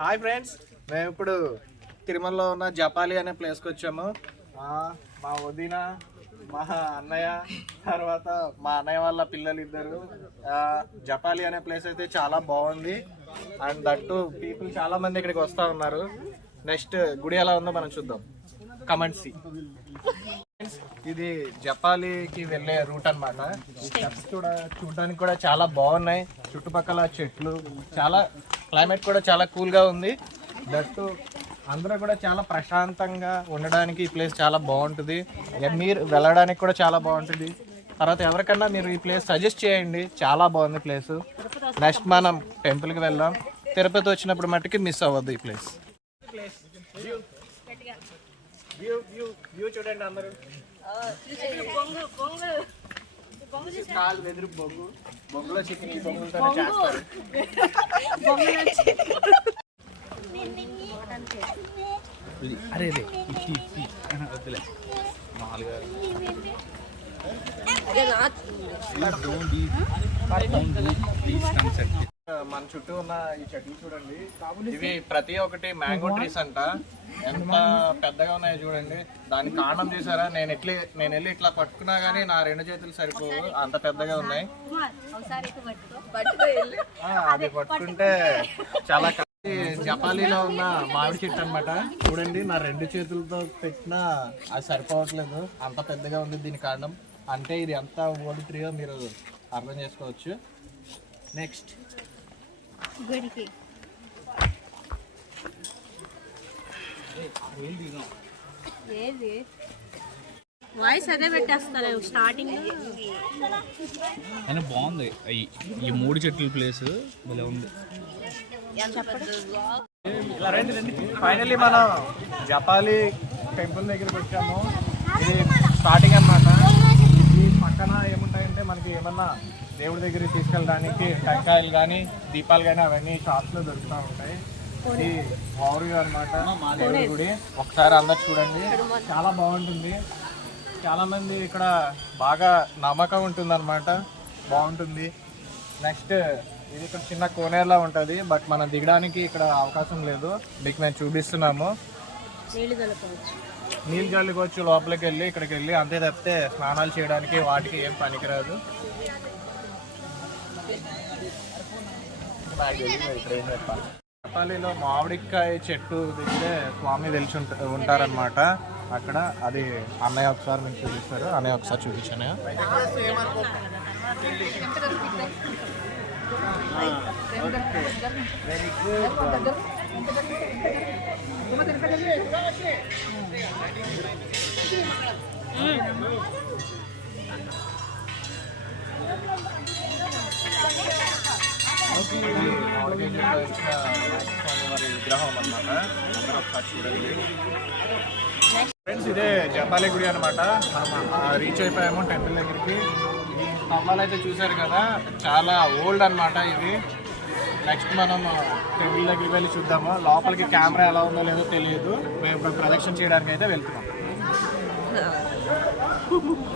Hi friends. మేము ఇప్పుడు తిరుమలలో ఉన్న జపాలి అనే ప్లేస్కి వచ్చాము. మా వదిన మా అన్నయ్య తర్వాత మా అన్నయ్య వాళ్ళ పిల్లలు ఇద్దరు. జపాలి అనే ప్లేస్ అయితే చాలా బాగుంది. అండ్ దట్టు పీపుల్ చాలా మంది ఇక్కడికి వస్తూ ఉన్నారు. నెక్స్ట్ గుడి ఎలా ఉందో మనం చూద్దాం. కమెంట్స్ ఇది జపాలికి వెళ్ళే రూట్ అన్నమాట. ఈ స్టెప్స్ కూడా చూడడానికి కూడా చాలా బాగున్నాయి. చుట్టుపక్కల చెట్లు చాలా క్లైమేట్ కూడా చాలా కూల్గా ఉంది. దట్టు అందరూ కూడా చాలా ప్రశాంతంగా ఉండడానికి ఈ ప్లేస్ చాలా బాగుంటుంది. మీరు వెళ్ళడానికి కూడా చాలా బాగుంటుంది. తర్వాత ఎవరికన్నా మీరు ఈ ప్లేస్ సజెస్ట్ చేయండి. చాలా బాగుంది ప్లేస్. నెక్స్ట్ మనం టెంపుల్కి వెళ్దాం. తిరుపతి వచ్చినప్పుడు మట్టుకి మిస్ అవ్వద్దు ఈ ప్లేస్. చూడండి అందరూ. కాలు వెదురు బొగ్గు బొగ్గులో చికెన్ ఈ బొగ్గులతోనే చేస్తారు అరే రే ఇచ్చి ఇచ్చి వద్దులే మామూలుగా మన చుట్టూ ఉన్న ఈ చెట్లు చూడండి. ఇవి ప్రతి ఒక్కటి మ్యాంగో ట్రీస్ అంట. ఎంత పెద్దగా ఉన్నాయో చూడండి. దాని కారణం చూసారా నేను ఎట్లా నేను వెళ్ళి ఇట్లా పట్టుకున్నా గానీ నా రెండు చేతులు సరిపోవు. అంత పెద్దగా ఉన్నాయి. అది పట్టుకుంటే చాలా జపాలీలో ఉన్న మామిడి చెట్టు అన్నమాట. చూడండి నా రెండు చేతులతో పెట్టినా అది సరిపోవట్లేదు. అంత పెద్దగా ఉంది దీని కారణం అంటే ఇది ఎంత ఓల్డ్ ట్రీయో మీరు అర్థం చేసుకోవచ్చు. నెక్స్ట్. గుడికి. ఏది? వాయిస్ అదే పెట్టేస్తారు స్టార్టింగ్ అయినా బాగుంది. ఈ- ఈ మూడు చెట్ల ప్లేస్ భలే ఉంది. ఫైనల్లీ మనం జపాలి టెంపుల్ దగ్గరికి వచ్చాము. ఇది స్టార్టింగ్ అన్నమాట. ఈ పక్కన ఏముంటాయంటే మనకి ఏమన్నా దేవుడి దగ్గరికి తీసుకెళ్ళడానికి టెంకాయలు కానీ దీపాలు కానీ అవన్నీ షాప్స్లో దొరుకుతూ ఉంటాయి. ఇది అనమాట దేవుడి గుడి. ఒకసారి అందరు చూడండి. చాలా బాగుంటుంది. చాలా మంది ఇక్కడ బాగా నమ్మకం ఉంటుంది అనమాట బాగుంటుంది. నెక్స్ట్ ఇది ఇక్కడ చిన్న కోనేరులా ఉంటుంది బట్ మనం దిగడానికి ఇక్కడ అవకాశం లేదు. మీకు మేము చూపిస్తున్నాము. నీళ్ళు కలపవచ్చు నీళ్ళు జల్లుకి వచ్చి లోపలికి వెళ్ళి ఇక్కడికి వెళ్ళి అంతే తప్పితే స్నానాలు చేయడానికి వాటికి ఏం పనికిరాదు. నాకు మామిడికాయ చెట్టు దిగితే స్వామి తెలిసి ఉంట- ఉంటారన్నమాట. అక్కడ అది అన్నయ్య ఒకసారి మీకు చూపిస్తారు. అన్నయ్య ఒకసారి చూపించాను వెరీ గుడ్ విగ్రహం అన్నమాట అందరూ ఒకసారి చూడండి ఫ్రెండ్స్ ఇదే జపాలి గుడి అనమాట రీచ్ అయిపోయాము టెంపుల్ దగ్గరికి. ఈ స్తంభాలు అయితే చూసారు కదా చాలా ఓల్డ్ అన్నమాట ఇది నెక్స్ట్ మనం టెంపుల్ దగ్గరికి వెళ్ళి చూద్దాము. లోపలికి కెమెరా ఎలా ఉందో లేదో తెలియదు. మేము ఇప్పుడు ప్రదక్షిణ చేయడానికి అయితే వెళ్తున్నాం.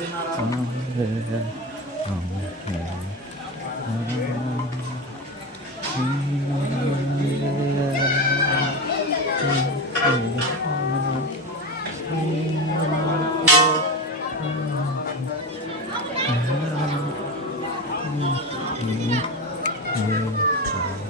జయ ఎనిమిదిన్నర జయ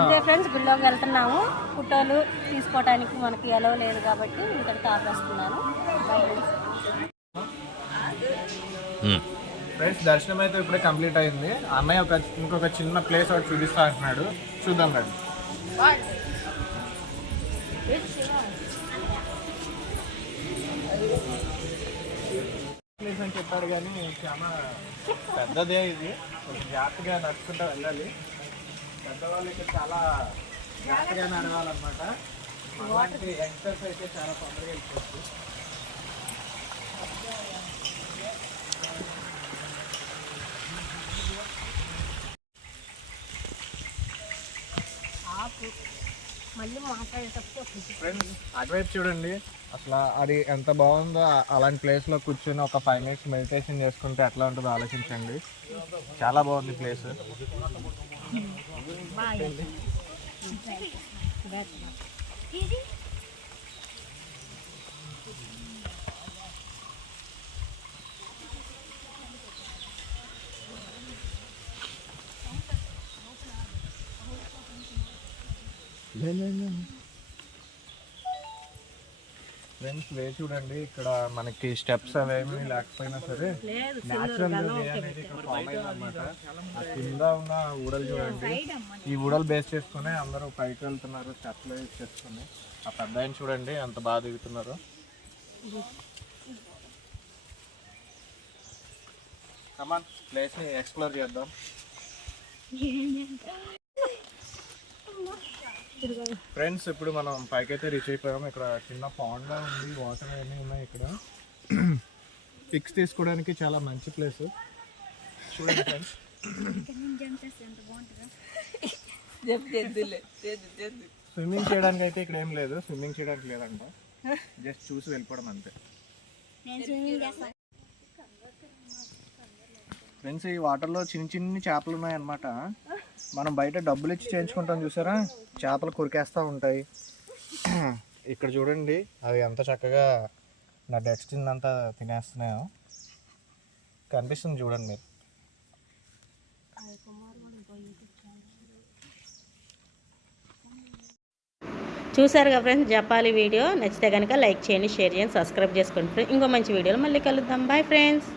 ఇదే ఫ్రెండ్స్ గుళ్ళోకి వెళ్తున్నాము. ఫోటోలు తీసుకోవడానికి మనకి ఎలవ లేదు కాబట్టి ఇక్కడ తాపేస్తున్నాను ఫ్రెండ్స్ దర్శనం అయితే ఇప్పుడే కంప్లీట్ అయింది. అన్నయ్య ఒక ఇంకొక చిన్న ప్లేస్ ఒకటి చూపిస్తా అంటున్నాడు. చూద్దాం రండి. అని చెప్పాడు కానీ చాలా పెద్దదే ఇది. కొంచెం జాగ్రత్తగా నడుచుకుంటూ వెళ్ళాలి. పెద్దవాళ్ళు ఇక్కడ చాలా జాగ్రత్తగా నడవాలన్నమాట. అలాంటి యంగ్స్టర్స్ అయితే చాలా తొందరగా వెళ్ళిపోవచ్చు. మళ్ళీ మాట్లాడేటప్పుడు ఫ్రెండ్స్ అటువైపు చూడండి. అసలు అది ఎంత బాగుందో అలాంటి ప్లేస్లో కూర్చొని ఒక ఫైవ్ మినిట్స్ మెడిటేషన్ చేసుకుంటే ఎట్లా ఉంటుందో ఆలోచించండి. చాలా బాగుంది ప్లేస్ ఫ్రెండ్స్ వే చూడండి. ఇక్కడ మనకి స్టెప్స్ అవేమి లేకపోయినా సరే న్యాచురల్ అనేది ఇక్కడ ఫామ్ అయిందన్నమాట ఆ కింద ఉన్న ఊడలు చూడండి. ఈ ఊడలు బేస్ చేసుకుని అందరూ పైకి వెళ్తున్నారు స్టెప్స్ యూజ్ చేసుకుని. ఆ పెద్ద ఆయన చూడండి ఎంత బాగా దిగుతున్నారు. కమాన్ ప్లేస్ని ఎక్స్ప్లోర్ చేద్దాం. ఫ్రెండ్స్ ఇప్పుడు మనం పైకైతే రీచ్ అయిపోయాం. ఇక్కడ చిన్న పాండ్ ఉంది. వాటర్ అన్నీ ఉన్నాయి ఇక్కడ. పిక్స్ తీసుకోవడానికి చాలా మంచి ప్లేస్ చూడండి ఫ్రెండ్స్ స్విమ్మింగ్ చేయడానికి అయితే ఇక్కడ ఏం లేదు. స్విమ్మింగ్ చేయడానికి లేదంట. జస్ట్ చూసి వెళ్ళిపోవడం అంతే. ఫ్రెండ్స్ ఈ వాటర్లో చిన్న చిన్ని చేపలు ఉన్నాయన్నమాట. మనం బయట డబ్బులు ఇచ్చి చేయించుకుంటాం చూసారా? చేపలు కొరికేస్తూ ఉంటాయి. ఇక్కడ చూడండి అవి ఎంత చక్కగా నా డెస్టిన్ అంతా తినేస్తున్నాయో. కనిపిస్తుంది చూడండి మీరు. చూసారుగా ఫ్రెండ్స్ జపాలి వీడియో. నచ్చితే కనుక లైక్ చేయండి షేర్ చేయండి సబ్స్క్రైబ్ చేసుకోండి ఇంకో మంచి వీడియోలో మళ్ళీ కలుద్దాం. Bye friends